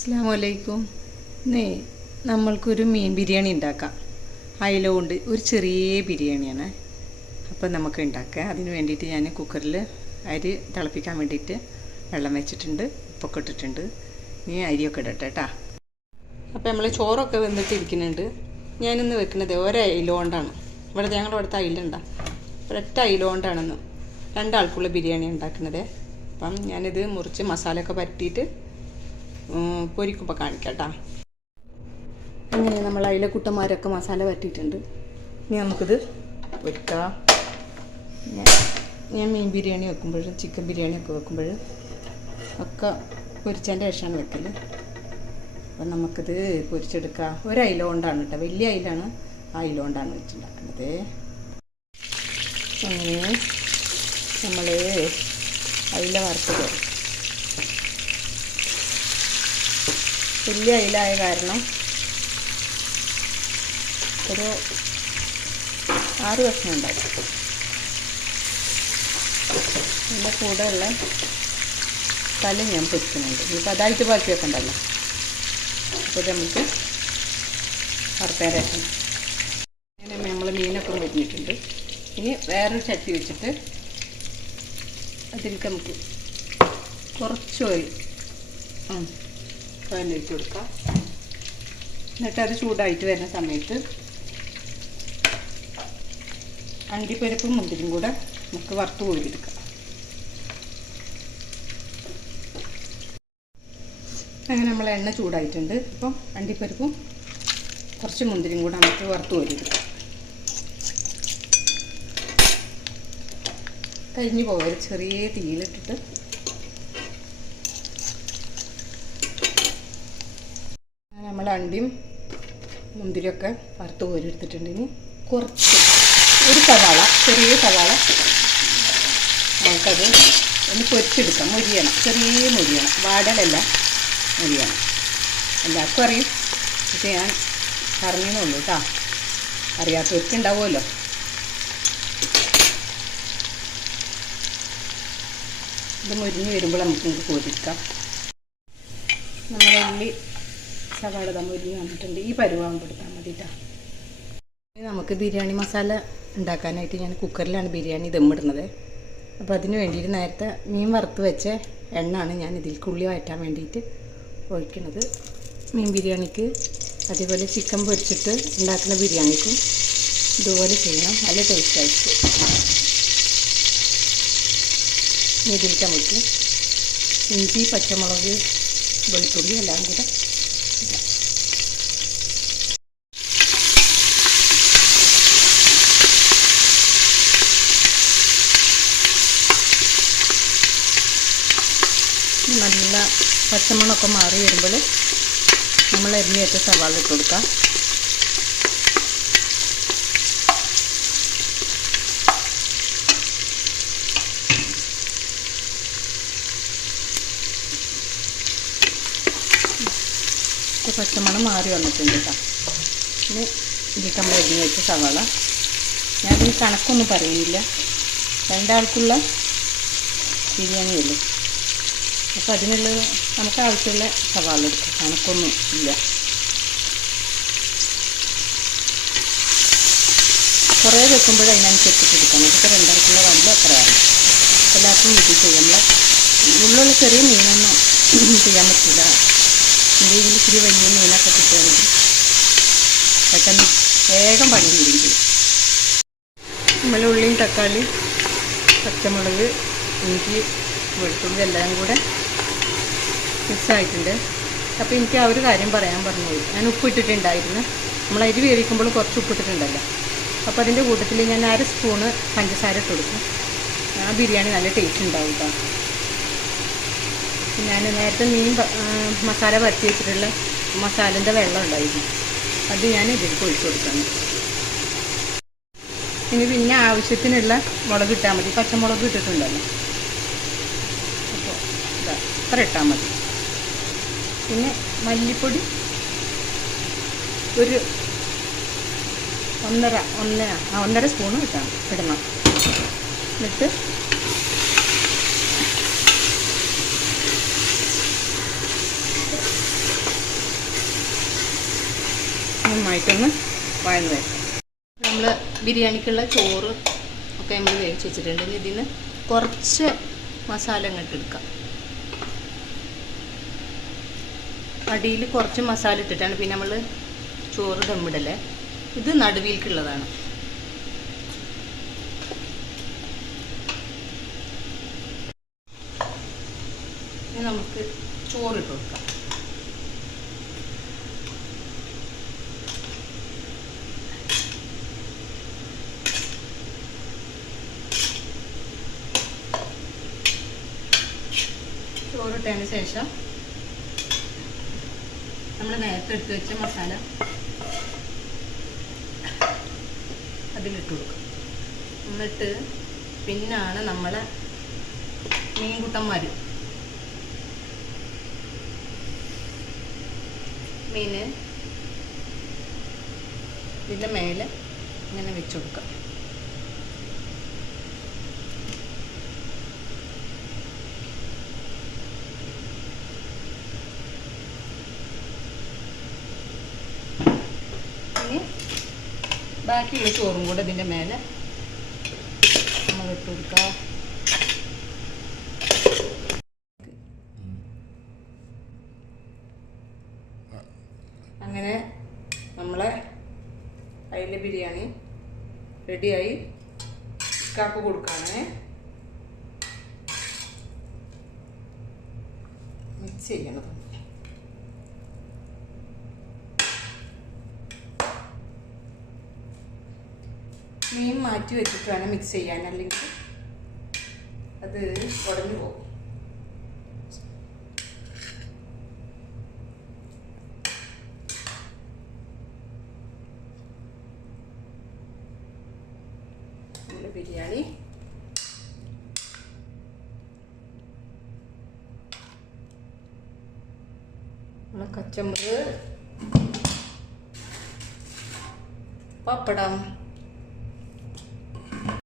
അസ്സലാമലൈക്കും. ഇന്നേ നമ്മൾക്കൊരു മീൻ ബിരിയാണി ഉണ്ടാക്കാം. അയില കൊണ്ട് ഒരു ചെറിയ ബിരിയാണിയാണ്. അപ്പം നമുക്ക് ഉണ്ടാക്കാം. അതിന് വേണ്ടിയിട്ട് ഞാൻ കുക്കറിൽ അരി തിളപ്പിക്കാൻ വേണ്ടിയിട്ട് വെള്ളം വെച്ചിട്ടുണ്ട്, ഉപ്പൊക്കെ ഇട്ടിട്ടുണ്ട്. ഇനി അരിയൊക്കെ ഇടട്ടെ കേട്ടോ. അപ്പോൾ നമ്മൾ ചോറൊക്കെ വെന്തിട്ടിരിക്കുന്നുണ്ട്. ഞാനിന്ന് വെക്കുന്നത് ഒരയില കൊണ്ടാണ്. ഞങ്ങളുടെ അടുത്ത അയിലുണ്ടാ, ഒരൊറ്റ അയില കൊണ്ടാണെന്ന് രണ്ടാൾക്കുള്ള ബിരിയാണി ഉണ്ടാക്കുന്നത്. അപ്പം ഞാനിത് മുറിച്ച് മസാലയൊക്കെ പരട്ടിയിട്ട് പൊരിക്കുമ്പോൾ കാണിക്കാം കേട്ടോ. അങ്ങനെ നമ്മൾ അതിലെ കുട്ടന്മാരൊക്കെ മസാല പറ്റിയിട്ടുണ്ട്. ഇനി നമുക്കിത് പൊരിക്കാം. ഞാൻ മീൻ ബിരിയാണി വെക്കുമ്പോഴും ചിക്കൻ ബിരിയാണി ഒക്കെ വെക്കുമ്പോഴും ഒക്കെ പൊരിച്ചതിൻ്റെ ശേഷമാണ് വെക്കൽ. അപ്പം നമുക്കിത് പൊരിച്ചെടുക്കാം. ഒരയില കൊണ്ടാണ് കേട്ടോ, വലിയ അയിലാണ്. ആ അയില കൊണ്ടാണ് വെച്ചുണ്ടാക്കുന്നത്. അങ്ങനെ നമ്മൾ അയില വറുത്തത് വലിയ അയിലായ കാരണം ഒരു 6 കഷ്ണം ഉണ്ടാവും. ഇതിൻ്റെ കൂടെയുള്ള തല ഞാൻ പൊരിക്കുന്നുണ്ട്. ഇനിയിപ്പോൾ അതായിട്ട് ബാക്കി വെക്കണ്ടല്ലോ. അപ്പോൾ നമുക്ക് വറുത്തതിന് ശേഷം അങ്ങനെ നമ്മൾ മീനൊക്കെ മുരിഞ്ഞിട്ടുണ്ട്. ഇനി വേറൊരു ചട്ടി വെച്ചിട്ട് അതിലേക്ക് നമുക്ക് കുറച്ച് ഓയിൽ ഒഴിച്ച് കൊടുക്കാം. എന്നിട്ട് അത് ചൂടായിട്ട് വരുന്ന സമയത്ത് അണ്ടിപ്പരിപ്പും മുന്തിരിയും കൂടെ നമുക്ക് വറുത്ത് കോരിയെടുക്കാം. അങ്ങനെ നമ്മൾ എണ്ണ ചൂടായിട്ടുണ്ട്. ഇപ്പം അണ്ടിപ്പരിപ്പും കുറച്ച് മുന്തിരിയും കൂടെ നമുക്ക് വറുത്ത് കോരിയെടുക്കാം. കരിഞ്ഞു പോകരുത്, ചെറിയ തീയിലിട്ടിട്ട് നമ്മൾ അണ്ടിയും മുന്തിരിയൊക്കെ വറുത്ത് കോരിയെടുത്തിട്ടുണ്ട്. ഇനി കുറച്ച് ഒരു സവാള, ചെറിയ സവാള നമുക്കത് ഒന്ന് പൊരിച്ചെടുക്കാം. മൊരിയണം, ചെറിയ മൊരിയണം, വാടലല്ല, മൊരിയണം. എല്ലാവർക്കും അറിയും, പക്ഷേ ഞാൻ പറഞ്ഞെന്നുള്ളൂ കേട്ടോ, അറിയാത്തവർക്ക് ഉണ്ടാവുമല്ലോ. ഇത് മൊരിഞ്ഞ് വരുമ്പോൾ നമുക്ക് കോരിക്കാം. നമ്മുടെ ഉള്ളി സവാള മൊരിഞ്ഞ് വന്നിട്ടുണ്ട്. ഈ പരുവാകുമ്പോൾ എടുത്താൽ മതി കേട്ടോ. നമുക്ക് ബിരിയാണി മസാല ഉണ്ടാക്കാനായിട്ട് ഞാൻ കുക്കറിലാണ് ബിരിയാണി ദമ്മിടുന്നത്. അപ്പോൾ അതിന് വേണ്ടിയിട്ട് നേരത്തെ മീൻ വറുത്ത് വെച്ച എണ്ണയാണ് ഞാൻ ഇതിലേക്ക് ഉള്ളി വഴറ്റാൻ വേണ്ടിയിട്ട് ഒഴിക്കുന്നത്. മീൻ ബിരിയാണിക്ക് അതേപോലെ ചിക്കൻ പൊരിച്ചിട്ട് ഉണ്ടാക്കുന്ന ബിരിയാണിക്കും ഇതുപോലെ ചെയ്യണം, നല്ല ടേസ്റ്റായിരിക്കും. ഇതിലേക്ക് നമുക്ക് ഇഞ്ചി, പച്ചമുളക്, വെളുത്തുള്ളി എല്ലാം കൂടെ നല്ല പച്ചമണമൊക്കെ മാറി വരുമ്പോൾ നമ്മൾ അരിഞ്ഞ് വെച്ച സവാള ഇട്ട് കൊടുക്കാം. പച്ചമണം മാറി വന്നിട്ടുണ്ട് കേട്ടോ. ഇനി ഇതിലേക്ക് നമ്മൾ അരിഞ്ഞ് വെച്ച സവാള, ഞാനിനി കണക്കൊന്നും പറയുന്നില്ല, രണ്ടാൾക്കുള്ള ബിരിയാണിയല്ലേ. അപ്പോൾ അതിനുള്ള നമുക്ക് ആവശ്യമുള്ള സവാള എടുക്കാം, കണക്കൊന്നും ഇല്ല. കുറേ വെക്കുമ്പോൾ അതിനനുസരിച്ചിട്ട് എടുക്കണം. ഇതൊക്കെ രണ്ടാൾക്കുള്ള വല്ല അത്രയാണ്. എല്ലാവർക്കും വീട്ടിൽ ചെയ്യാം. ഉള്ളുള്ള ചെറിയ മീനൊന്നും ചെയ്യാൻ പറ്റില്ല. എന്തെങ്കിലും ഇത്തിരി വലിയ മീനൊക്കെ കിട്ടുകയാണെങ്കിൽ പെട്ടെന്ന് വേഗം പണി തീരും. നമ്മൾ ഉള്ളിയും തക്കാളി, പച്ചമുളക്, ഇഞ്ചി, വെളുത്തുള്ളി എല്ലാം കൂടെ മിക്സായിട്ടുണ്ട്. അപ്പോൾ എനിക്ക് ആ ഒരു കാര്യം പറയാൻ പറഞ്ഞുപോയി. ഞാൻ ഉപ്പിട്ടിട്ടുണ്ടായിരുന്നു. നമ്മൾ അരി വേവിക്കുമ്പോൾ കുറച്ച് ഉപ്പിട്ടിട്ടുണ്ടല്ലോ. അപ്പോൾ അതിൻ്റെ കൂട്ടത്തിൽ ഞാൻ 1/2 സ്പൂണ് പഞ്ചസാര ഇട്ട് കൊടുക്കും. ആ ബിരിയാണി നല്ല ടേസ്റ്റ് ഉണ്ടാവും കേട്ടോ. ഞാൻ നേരത്തെ മീൻ മസാല പരത്തി വെച്ചിട്ടുള്ള മസാലേൻ്റെ വെള്ളം ഉണ്ടായിരുന്നു, അത് ഞാൻ ഇതിലേക്ക് ഒഴിച്ചു കൊടുക്കണം. ഇനി പിന്നെ ആവശ്യത്തിനുള്ള മുളക് ഇട്ടാൽ മതി. പച്ചമുളക് ഇട്ടിട്ടുണ്ടല്ലോ, അപ്പോൾ ഇത്ര ഇട്ടാൽ മതി. പിന്നെ മല്ലിപ്പൊടി ഒരു 1.5 സ്പൂണ് ഇടണം. എന്നിട്ട് നന്നായിട്ടൊന്ന് വഴന്ന് വരും. നമ്മൾ ബിരിയാണിക്കുള്ള ചോറ് ഒക്കെ നമ്മൾ വേവിച്ച് വെച്ചിട്ടുണ്ട്. ഇനി ഇതിന് കുറച്ച് മസാല അങ്ങോട്ട് എടുക്കാം. അടിയിൽ കുറച്ച് മസാല ഇട്ടിട്ടാണ് പിന്നെ നമ്മൾ ചോറ് ദമ്മിടല്ലേ. ഇത് നടുവിലേക്കുള്ളതാണ്. ഇനി നമുക്ക് ചോറിട്ട് കൊടുക്കാം. ചോറിട്ടതിന് ശേഷം നമ്മൾ നേരത്തെ എടുത്ത് വെച്ച മസാല അതിലിട്ട് കൊടുക്കും. എന്നിട്ട് പിന്നാണ് നമ്മളെ മീൻകുട്ടന്മാർ മീൻ ഇതിൻ്റെ മേലെ ഇങ്ങനെ വെച്ച് കൊടുക്കാം. ഇനി ബാക്കിയുള്ള ചോറും കൂടെ ഇതിൻ്റെ മേലെ നമ്മൾ ഇട്ട് കൊടുക്കാം. അങ്ങനെ നമ്മളെ അയില ബിരിയാണി റെഡിയായി. ഇക്കാക്ക് കൊടുക്കാണ്. മിക്സ് ചെയ്യണം. മീൻ മാറ്റി വെച്ചിട്ട് വേണം മിക്സ് ചെയ്യാൻ, അല്ലെങ്കിൽ അത് ഉടഞ്ഞു പോകും. ബിരിയാണി കച്ചമ്പറ്, പപ്പടം,